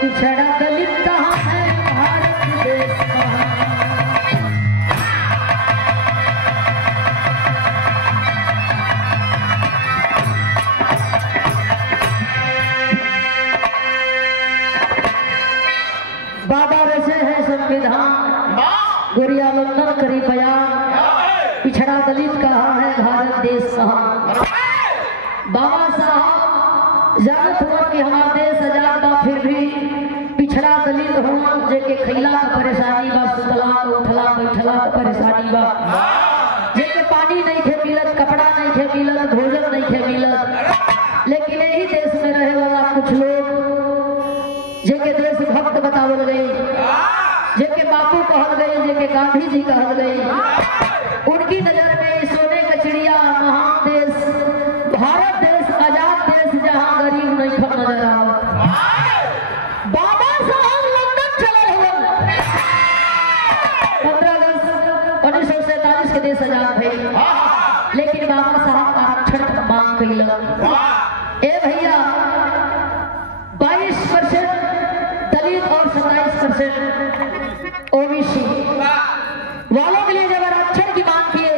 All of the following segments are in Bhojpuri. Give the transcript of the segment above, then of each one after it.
पिछड़ा दलित कहाँ है भारत देश कहाँ। बाबा रचे है संविधान गोरिया लंदन करी बयान, पिछड़ा दलित कहाँ है भारत देश कहाँ। बाबा साहब जानत हुआ कि हमारा देश आजाद बा, फिर भी पिछड़ा दलित हुआ जेके खैला का परेशानी बा, सुतला उठला बैठला का परेशानी बा, जेके पानी नहीं खे मिलत, कपड़ा नहीं खे मिलत, भोजन नहीं खे मिलत। लेकिन यही देश में रहे वाला कुछ लोग जेके देश भक्त बतावल गई, जेके बापू कहल गई, जेके गांधी जी कहल गई, उनकी नजर में सोने का चिड़िया महान देश भारत देश, आजाद देश, जहाँ गरीब नहीं खा नजर आओ। बाबा साहब लंदन चले हुए 15 अगस्त 1947 के देश आजाद भई, लेकिन बाबा साहब आरक्षण मांग कइल। ए भैया 22% दलित और 27% ओबीसी वालों के लिए जब आरक्षण की मांग किए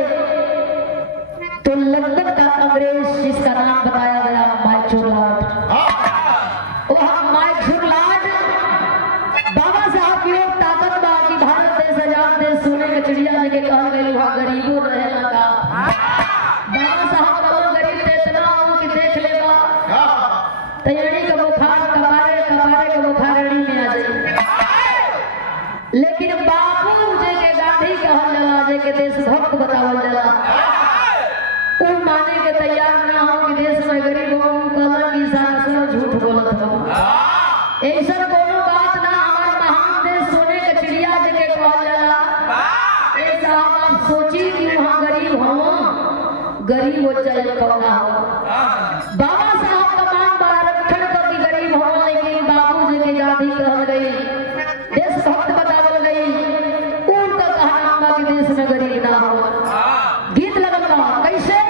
तो लंदन का अंग्रेज जिसका नाम बताया गया माइकल लॉर्ड, वह माइकल लॉर्ड बाबा साहब की ओर ताकत बा कि भारत देश आजाद देश, सोने के चिड़िया लेके कहल गए वहाँ गरीबों रहे लगा। बाबा साहब का गरीब देश ना हो कि देख लेगा तैयारी का बुखार कपारे कपारे का बुखार एड़ी में आ जाए। लेकिन बापू जे के गांधी कहल जला, जे के देशभक्त बतावल जला, वो माने के तैयार ना हो कि देश में गरीब हो, कहला कि सारा झूठ बोलत हो। ऐसा कोनो बात ना, हमार महान देश सोने के चिड़िया जे के कहल जला। ए साहब आप सोची कि वहाँ गरीब हो, गरीब हो चाहे कौना हो। बाबा साहब का मांग बा आरक्षण का कि गरीब हो, लेकिन बाबू जी के गांधी कहल गई, देशभक्त बतावल गई, उनका कहना बा कि देश में गरीब ना हो। गीत लगल बा कैसे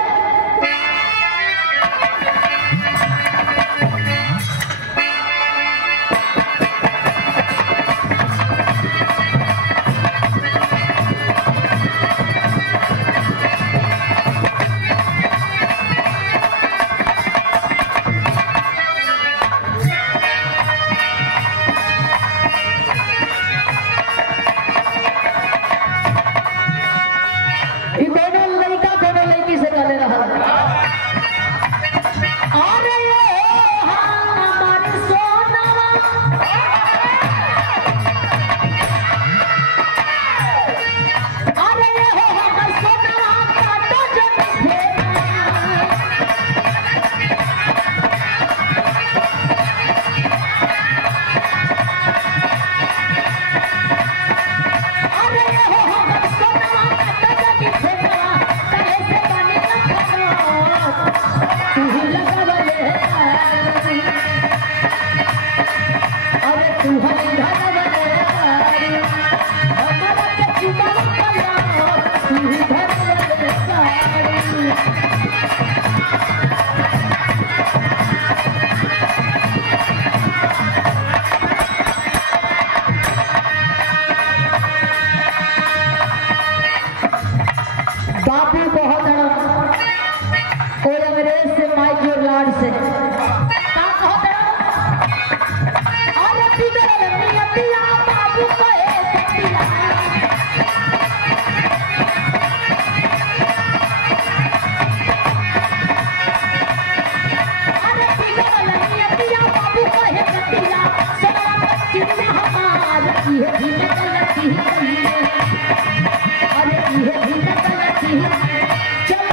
चल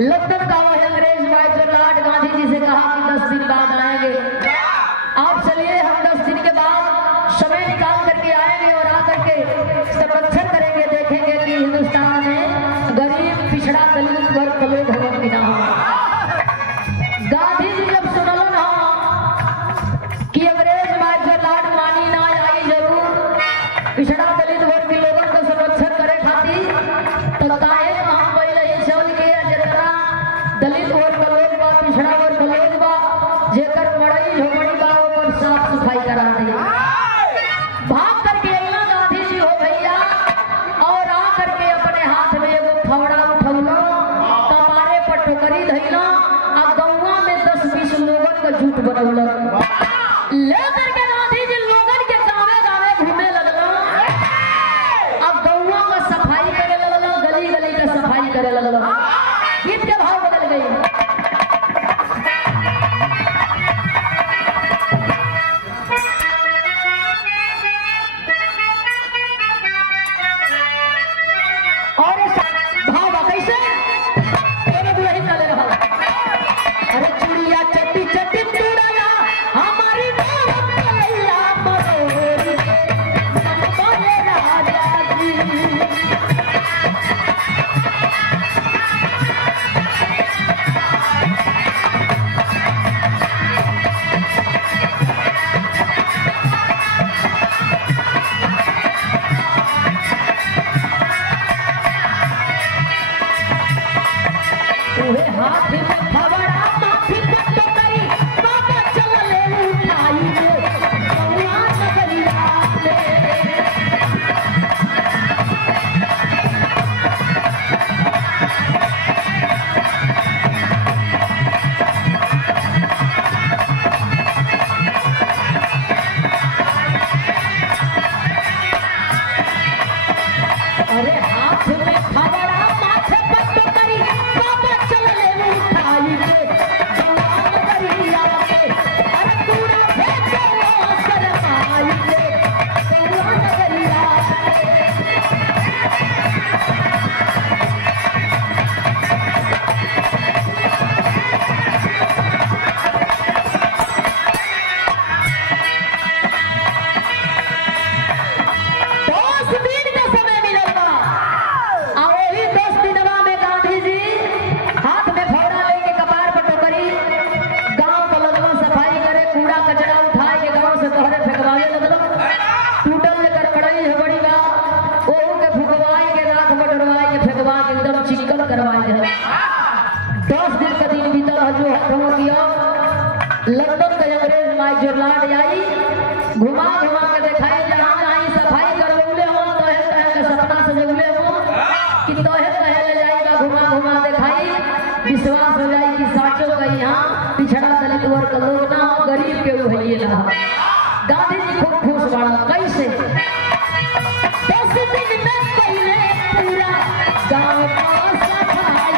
लंदन का वह अंग्रेज माइजर लॉर्ड गांधी जी से कहा कि 10 दिन बाद आएंगे। आप चलिए, हम 10 दिन के बाद समय निकाल करके आएंगे और आकर के संरक्षण करेंगे, देखेंगे कि हिंदुस्तान में गरीब पिछड़ा दलित वर्ग के लोग भवन बिना हो। गांधी जी जब सुनलन कि अंग्रेज माइजर लॉर्ड मानी ना आई जरूर पिछड़ा दलित वर्ग के लोगों का संरक्षण करे खातिर, तो काहे हम पहले ये चल के जितना दलित वर्ग का लोग बा, पिछड़ा वर्ग का लोग बा, जेकर मड़ई झोपड़ी बा ओकर साफ सफाई करा दी। भाग करके अइला गांधी जी हो भैया और आ करके अपने हाथ में एगो फवड़ा उठौला, कमारे पर टोकरी धइला आ गौवा में 10-20 लोगन का झूठ बनौला। लेकर के गांधी जी लोगन के गावे गावे घूमे लगला, अब गौवा का सफाई करे लगला, गली गली का सफाई करे लगला। गीत के भाव बदल गई। और भाव कैसे दुलही चले रहा, अरे चुड़िया चट्टी चट्टी तुड़ाया हमारी कलैया मरोरी बोले राजा जी। दर्शन करवाए हैं। 10 दिन का दिन बीतल है जो हथों किया लंदन के अंग्रेज माई जोरलाट आई घुमा घुमा के दिखाई जहाँ जहाँ सफाई करवले हो तहे तहे के सपना सजवले हो कि तहे तहे ले जाएगा घुमा घुमा दिखाई विश्वास हो जाए कि साचो का यहाँ पिछड़ा दलित वर्ग लोग ना गरीब के वो है ना। गांधी जी खूब खुश बड़ा कैसे 10 दिन में पहले पूरा गाँव का सफाई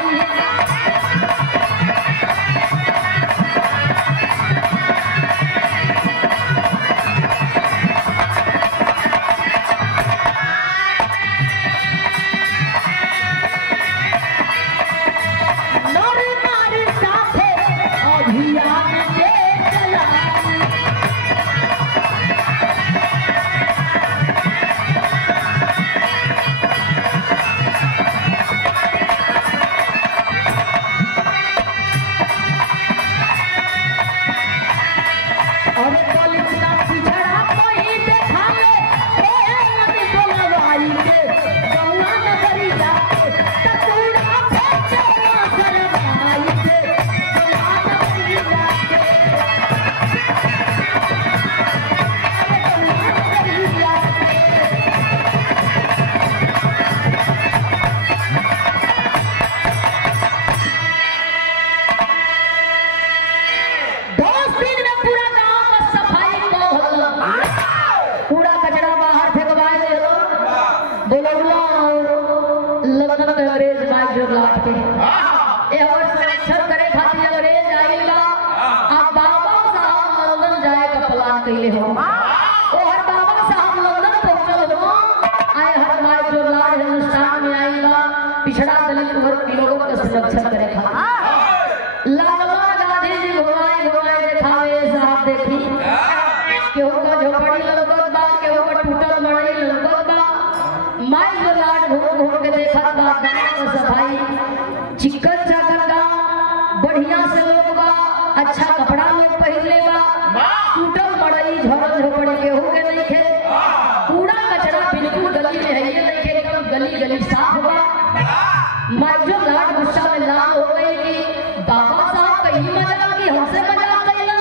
पिछड़ा दलित वर्ग के लोगों का संरक्षण करे गांधी जी घुमाए घुमाए दिखावे साहब देखी केहू का झोपड़ी ललकत बा केहू का टूटल मड़ई ललकत बा माई जोरलाट घूम घूम के देखत बा गांव का सफाई चिकन चाकन गांव बढ़िया से लोग बा अच्छा कपड़ा लोग पहनले बा टूटल मड़ई झोपड़ झोपड़ी केहू के नहीं खे कूड़ा कचरा बिल्कुल गली में है ये नहीं खे एकदम गली गली साफ बा। माई जोरलाट गुस्सा में लाल हो गई कि बाबा साहब कहीं मजाक की हमसे मजाक कैला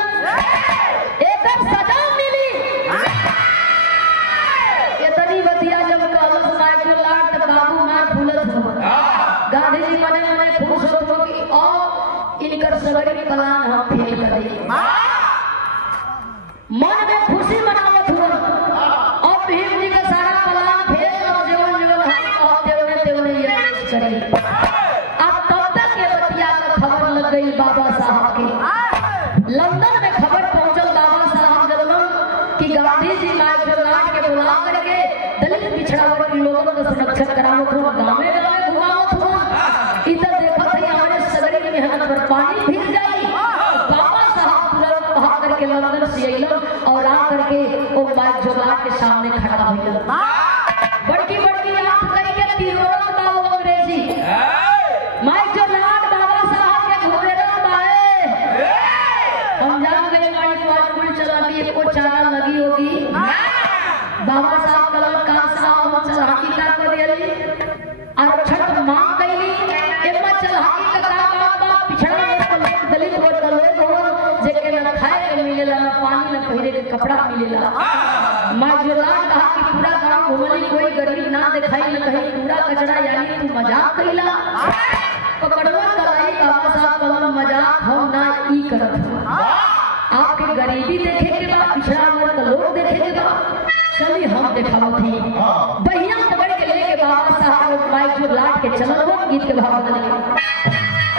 एकदम सजा मिली इतनी बतिया जब कहलस माई जोरलाट तब बाबू मां फूलत हो गांधी जी मने मने खुश हो कि ओ इनकर सगरी प्लान हम फेल कर दी मन में खुशी मनावत हुआ और भीम जी का सारा प्लान फेल और जीवन जीवन हम देवने देवने ये करेंगे। अब तब तक ये बतिया का खबर लग गई बाबा साहब की लंदन में खबर पहुंचल बाबा साहब जब कि गांधी जी माई जोरलाट के बुला करके दलित पिछड़ा वर्ग के लोगों का संरक्षण करावत हुआ गाँव में घुमावत हुआ इधर देखत है हमारे सगरी में मेहनत पर पानी फिर जाई बाबा साहब तुरंत भाग करके लंदन से अइलन और आ करके वो माई जोरलाट के सामने खड़ा होइलन बड़की बड़की आंख करके तीरोरत बाबू अंग्रेजी माई जोरलाट बाबा साहब के घोड़ेरत बाए हम जान गए माई को चलाती है को चारा लगी होगी बाबा साहब कलम का साहब हम चलाकी का कर दियली आरक्षण मांग कैली एमा चलाकी का बाबा पिछड़ा लोग दलित वर्ग का लोग हो जेके न खाए के मिलेला न पानी न पहने के कपड़ा मिलेला माई जोरलाट कहा कि पूरा गांव घुमली कोई गरीब ना दिखाई न कहीं कूड़ा कचरा यानी तू मजाक कैला पकड़वा कराई बाबा साहब कलम मजाक हम ना ई करत आपके गरीबी देखे के बाद पिछड़ा वर्ग लोग देखे के बाद चली हम दिखावत ही बहिया पकड़ के लेके बाबा साहब माई जोरलाट के चलल हो गीत के भाव बदल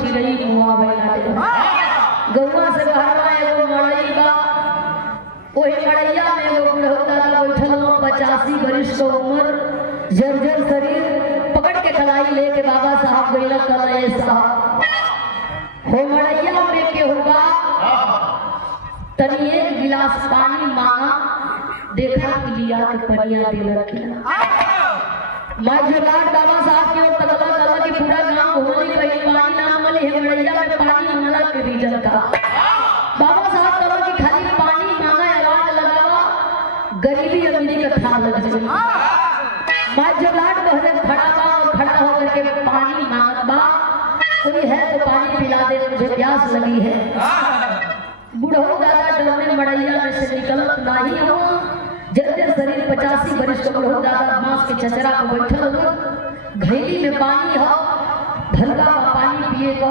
चिड़ई मुआ बैला गौवा से बाहरवा एगो मड़ई बा ओही मड़ैया में एगो बुढ़ऊ दादा बैठल हो 85 बरिस के उम्र जर्जर शरीर पकड़ के कलाई लेके बाबा साहब गइला कलए साहब हो मड़ैया में के होगा तनी एक गिलास पानी मांगा देखा कि लिया के पनिया दे रखिला मैं जुलाट बाबा साहब के और तगला कला कि पूरा गांव घूमली कहीं पानी ना मिले है मड़ैया में पानी मंगला के रीजन का बाबा साहब कला कि खाली पानी मांगा आवाज लगावा गरीबी अमीरी का था लग जाए मैं जुलाट बहरे खड़ा बा और खड़ा होकर के पानी मांगबा कोई है तो पानी पिला दे मुझे प्यास लगी है बुढ़ऊ दादा डरने मड़ैया में से निकलत नहीं हो जल्दी शरीर 85 बरिस का बुढ़ऊ दादा बांस के चचरा पर बैठल हो घैली में पानी हो भलका का पानी पिएगा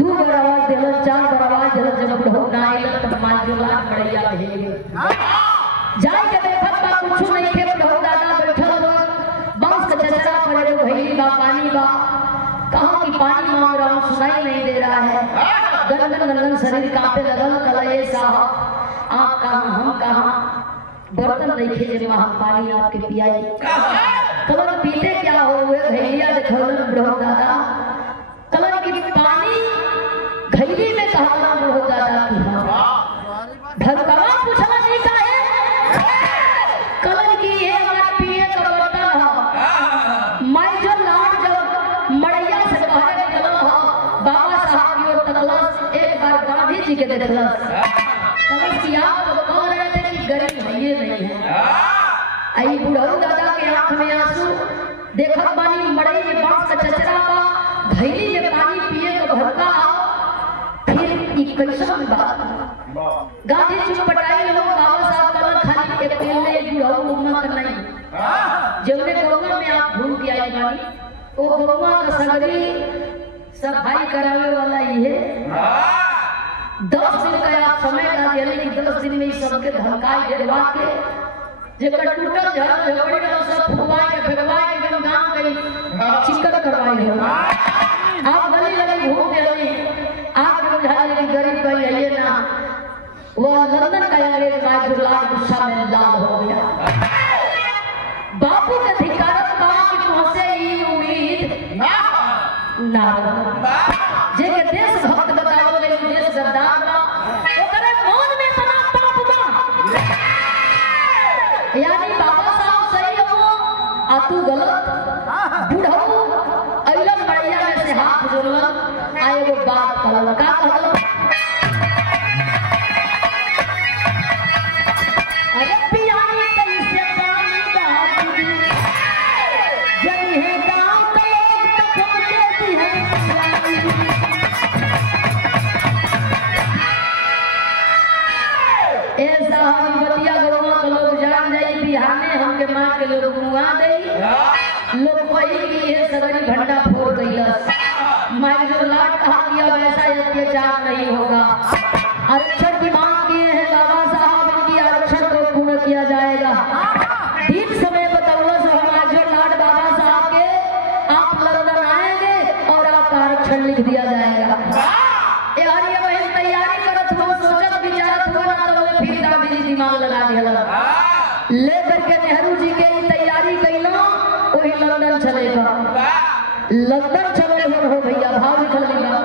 2 बार आवाज देलन 4 बार आवाज देलन जब बुढ़ऊ ना आइलन तब मां जुलाट मड़ैया भेगे जाई के देखत बा कुछ नहीं के बुढ़ऊ दादा बैठल हो बांस के चचरा पर एगो घैली बा पानी बा कहा कि पानी मांग रहा हूं सुनाई नहीं दे रहा है गनगन गनगन शरीर कांपे लगल कलए साहब आप कहां हम कहां बर्तन देखे जब हम पानी आपके पियाई कलर पीते क्या हो हुए घैलिया देखलन बुढ़ऊ दादा कलर की पानी घैली में कहा बुढ़ऊ दादा की भगवान पूछना नहीं काहे कलर की ये मत पिए का बर्तन हो मैं जो लाट जब मड़ैया से बाहर निकला हो बाबा साहब की ओर तकला एक बार गांधी जी के देखला कलर की आप तो कह रहे थे कि गरीब ये नहीं है आई बुढ़ऊ दादा के आंख में आंसू देखत बानी मड़ई में बांस का चचरा बा घैली में पानी पिए का भरका फिर ई कैसन बात गांधी जी पटाई हो बाबा साहब कलर खाली एक पेले बुढ़ऊ उम्मा का नहीं जबने गौवा में आप भूल के आई बानी ओ गौवा का सगरी सफाई करावे वाला ये 10 दिन का आप समय का दिले कि 10 दिन में सबके धमकाई देवा के जेकर टूटल झगड़ा झगड़ी का सब फुवाई के फेरवाई के गांव गई चिकन करवाई हो आप गली गली घूम के रही आप बुझा ले कि गरीब कोई है ये ना वो लंदन का अंग्रेज बाज जुलाट गुस्सा में लाल हो गया बापू के धिकारत बा कि तुमसे ही उम्मीद ना जे के देश भक्त बताओ ले देश गद्दार बा ओकरे मौन में बना पाप बा यानी बाबा साहब सही हो आ तू गलत बुढ़ऊ अइलन मड़ैया में से हाथ जोड़लन आ एगो बात कहलन का कहलन अरे पियानी कैसे पानी बाबूजी जब है गांव का लोग तक देती है ऐसा हम बतिया गौवा के लोग जान जाई बिहाने हमके मां के लोग मुआ देई लोग वही की ये सगरी भंडा फोड़ गईलस मैं जो लाट कहा किया वैसा अत्याचार नहीं होगा आरक्षण की मांग किए हैं बाबा साहब इनकी आरक्षण को पूर्ण किया जाएगा ठीक समय बतौलस हम आज जो लाट बाबा साहब के आप लंदन आएंगे और आपका आरक्षण लिख दिया जाएगा यार ये वही तैयारी करत हो सोचत विचारत हो ना तो फिर गांधी जी दिमाग लगा दिया लेकर के नेहरू जी के तैयारी कैलो वही लंदन चलेगा लंदन चले हो भैया भाव निकल लेगा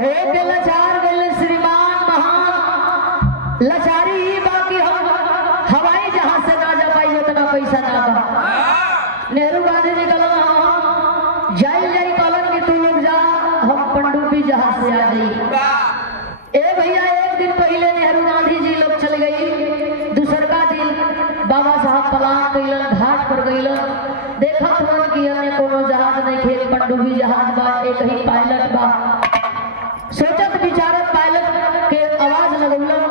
हो के लाचार गए श्रीमान महान लाचारी ही बाकी हम हवाई जहाज से ना जा पाई उतना पैसा ना बा। नेहरू गांधी जी कहला जाई जाई कहलन कि तू लोग जा हम पनडुब्बी जहाज से आ जाई। ए भैया एक दिन पहले नेहरू गांधी जी लोग चल गई, दूसरा दिन बाबा साहब पलान कैलन घाट पर गईलन, देखत मन कि अन्य कोनो जहाज नहीं खेल पनडुब्बी जहाज बा, एक ही पायलट बा। सोचत विचारत पायलट के आवाज लगौलन,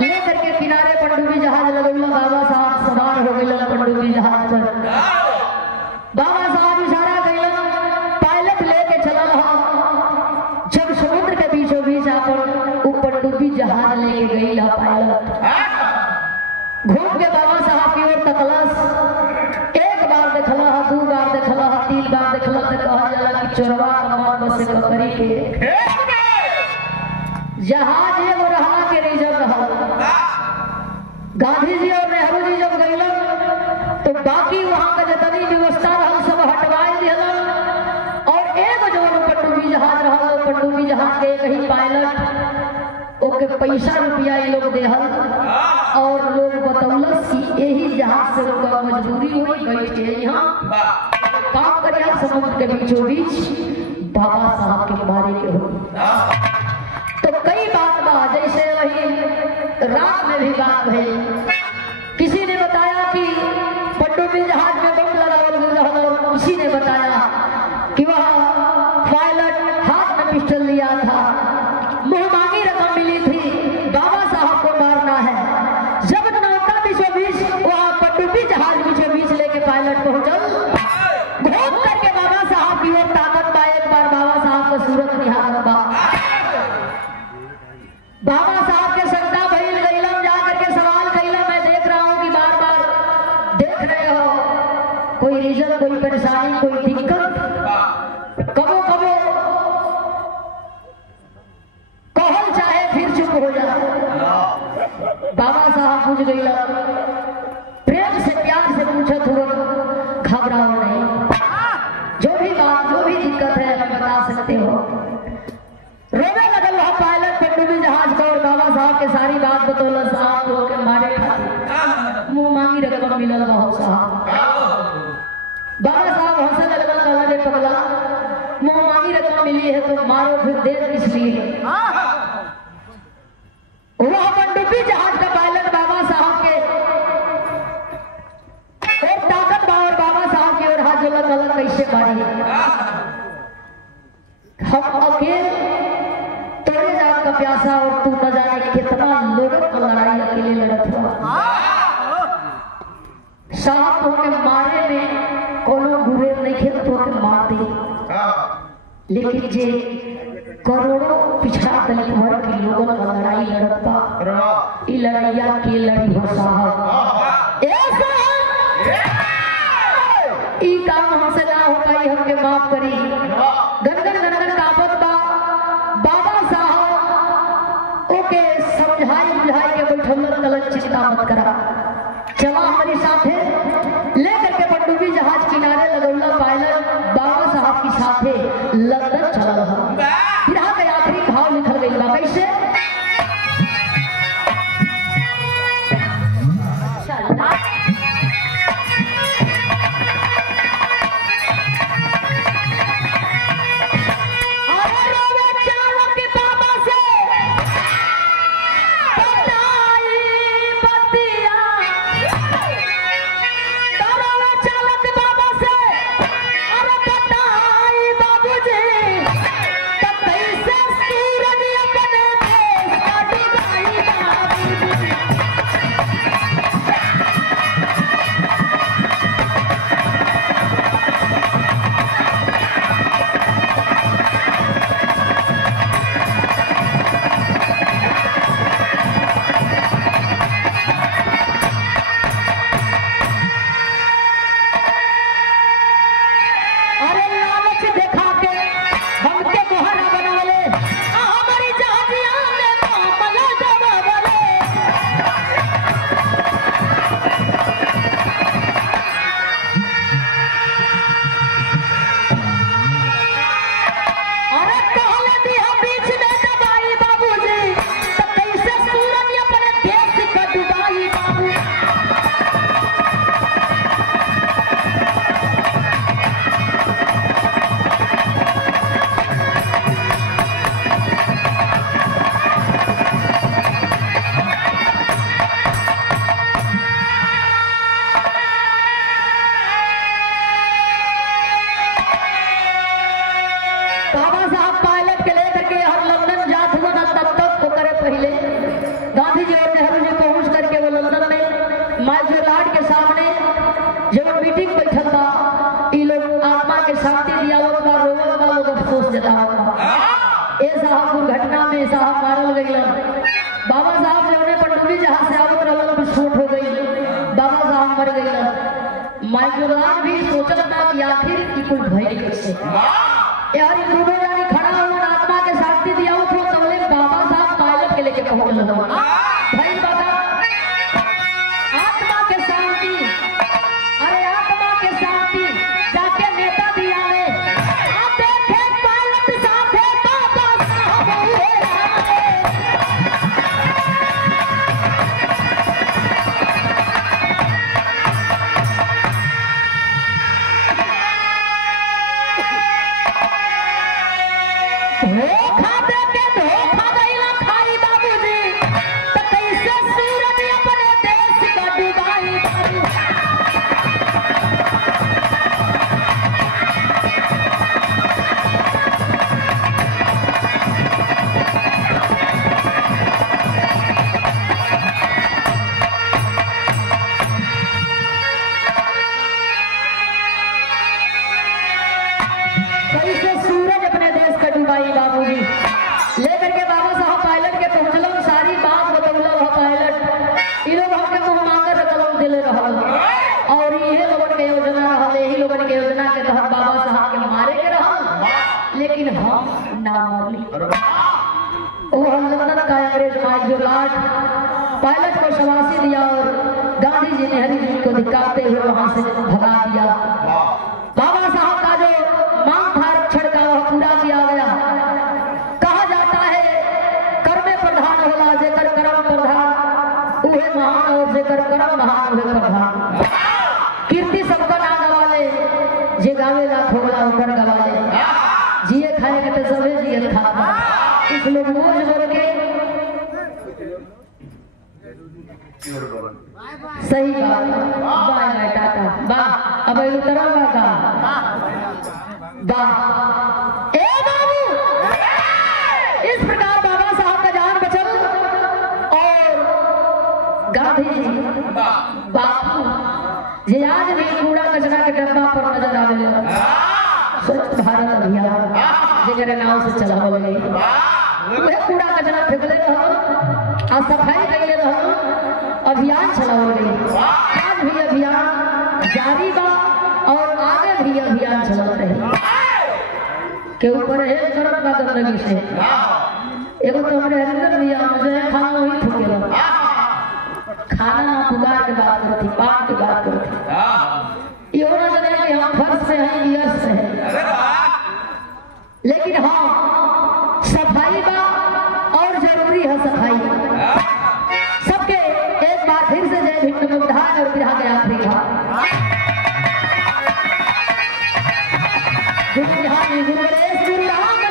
लेकर के किनारे पनडुब्बी जहाज लगौलन, बाबा साहब सवार हो गईलन पनडुब्बी जहाज पर। बाबा साहब इशारा कैलन, पायलट लेके चला रहा, जब समुद्र के बीचों बीच आकर ऊपर पनडुब्बी जहाज लेके गई ला पायलट। घूम के बाबा साहब की ओर तकलस, एक बार देखला, दो बार देखला, तीन बार देखला तो कहा जाला कि चोरवा कमान बसे ककरी के जहाज एगो रहला के रिजर्व रहल। गांधी जी और नेहरू जी जब गईलन तो बाकी वहां का जितनी व्यवस्था रहल सब हटवाई दिलन, और एक जो पनडुब्बी जहाज रहल, पनडुब्बी जहाज के एक ही पायलट ओके पैसा रुपया ये लोग देहल, और लोग बतौलस कि यही जहाज से लोग मजबूरी हुई बैठ के यहाँ काम करिया समुद्र के बीचों बीच बाबा साहब के मारे के हो। तो कई बात बा, जैसे वही रात में भी बात भई, किसी ने बताया कि पनडुब्बी जहाज में बम लगावल गई रहल, और किसी ने बताया कि वह पायलट हाथ में पिस्टल लिया था, मुहमांगी रकम मिली थी, बाबा साहब को मारना है। जब नौका बीचों बीच वहां पनडुब्बी जहाज बीचों बीच लेके पायलट पहुंचल, घूम करके बाबा साहब की ओर ताकत बा, एक बार बाबा साहब का सूरत निहारत बा। बाबा साहब के शंका भइल, गईलम जा करके सवाल कईलम, मैं देख रहा हूँ कि बार बार देख रहे हो कोई रीजन, कोई परेशानी, कोई दिक्कत, कबो कबो कहल चाहे फिर चुप हो जाए। बाबा साहब पूछ गईला, प्रेम से प्यार से पूछत हो, घबराओ नहीं, जो भी बात जो भी दिक्कत है आप बता सकते हो। रोने लगल वह पायलट पनडुब्बी जहाज को, और बाबा साहब के सारी बात बतौल, साहब लोग के मारे खातिर मुंह मांगी रकम मिलल बहुत साहब। बाबा साहब हंसे लगल, कहला रे पगला, मुंह मांगी रकम मिली है तो मारो, फिर देर किस लिए। वह पनडुब्बी जहाज का पायलट बाबा साहब के और ताकत बा, और बाबा साहब की ओर हाथ जोड़ल, कहला कैसे मारी, हम अकेले तोरे जान का प्यासा, और तू न जाने कितना लोगों का लड़ाई अकेले लड़त हुआ। साहब तो के मारे में कोनो गुरेर नहीं खेल, तो के मार दी, लेकिन जे करोड़ों पिछड़ा दलित वर्ग के लोगों का लड़ाई लड़त बा, ई लड़ाइया के लड़ी हो साहब। ई काम हमसे ना हो पाई, हमके माफ करी। गनगन गनगन कापत बा, बाबा साहब ओके समझाई बुझाई के बैठल, गलत चिंता मत करा, चला हमारे साथे, लेकर के पनडुब्बी जहाज किनारे लगौला पायलट बाबा साहब की साथे लंदन चला रहा। फिर यहाँ के आखिरी भाव लिखल गई बा, कैसे बीच शांति दिया हुआ रोवल बा लोग अफसोस जतावत ए साहब दुर्घटना में साहब मारल गइलन। बाबा साहब जौने पनडुब्बी जहां से आवत रहलन विस्फोट हो गई, बाबा साहब मर गइलन। माइक्रोलान भी सोचल ना कि आखिर ई कुल भइल कैसे। यार ई दोनों जानी खड़ा हुआ आत्मा के शांति दिया हुआ तो तबले बाबा साहब पायलट के लेके पहुंचल भाई बाबा आत्मा के शांति। अरे आत्मा के शांति जाके नेता दिया है आप देखे पायलट साथे बाबा साहब हुए धोखा देके धोखा गइला खाई बाबूजी त कैसे सूरज अपने देश का डुबाई बाबू। कैसे सूरज अपने देश का डुबाई बाबूजी लेकर के बाबा साहब पायलट के पहुंचल सारी बात बतौल पायलट इ लोग हमके मुंह मांगर कलम दिले रहल और इहे लोगन के योजना रहल। यही लोगन के योजना के तहत बाबा साहब के मारे के रहल लेकिन हम ना मरली। वो लंदन का अंग्रेज माइक्रोलाट पायलट को शाबाशी दिया और गांधी जी नेहरू जी को धिक्कारते हुए वहां से भगा दिया। बाबा साहब का जो मांग था आरक्षण का वह पूरा किया गया। कहा जाता है कर्मे प्रधान होला जेकर कर्म प्रधान उहे महान और जेकर कर्म महान उहे प्रधान। कीर्ति सबका ना गवाले जे गावे लाख होला ओकर गवाले। जिए खाए के तो सबे जिए खाता इस लोग मोज बोल के सही बात। बाय बाय टाटा बा अब उतरवा का वाह ए बाबू। इस प्रकार बाबा साहब का जान बचल और गांधी जी बापू जे आज भी कूड़ा कचरा के डब्बा पर नजर आवे स्वच्छ भारत अभियान जेकर नाम से चलावल गई वह कूड़ा कचरा फेंकले रहल और सफाई कैले रहल अभियान चलावल गई। आज भी अभियान जारी बा और आगे भी अभियान चल रहे के ऊपर है करत ना गंदगी से। एगो तो हमरे हरिंदर भैया मुझे खाना वही ठोकेला खाना ना पुकार के बात करती पान की बात करती ये होना चाहिए कि हम फर्ज से हैं गियर से हैं लेकिन हाँ सफाई बा और जरूरी है सफाई। सबके एक बार फिर से जय भीम मुग्धान और बिरहा के आखिरी गुरु बिहारी गुरु गणेश गुरु राम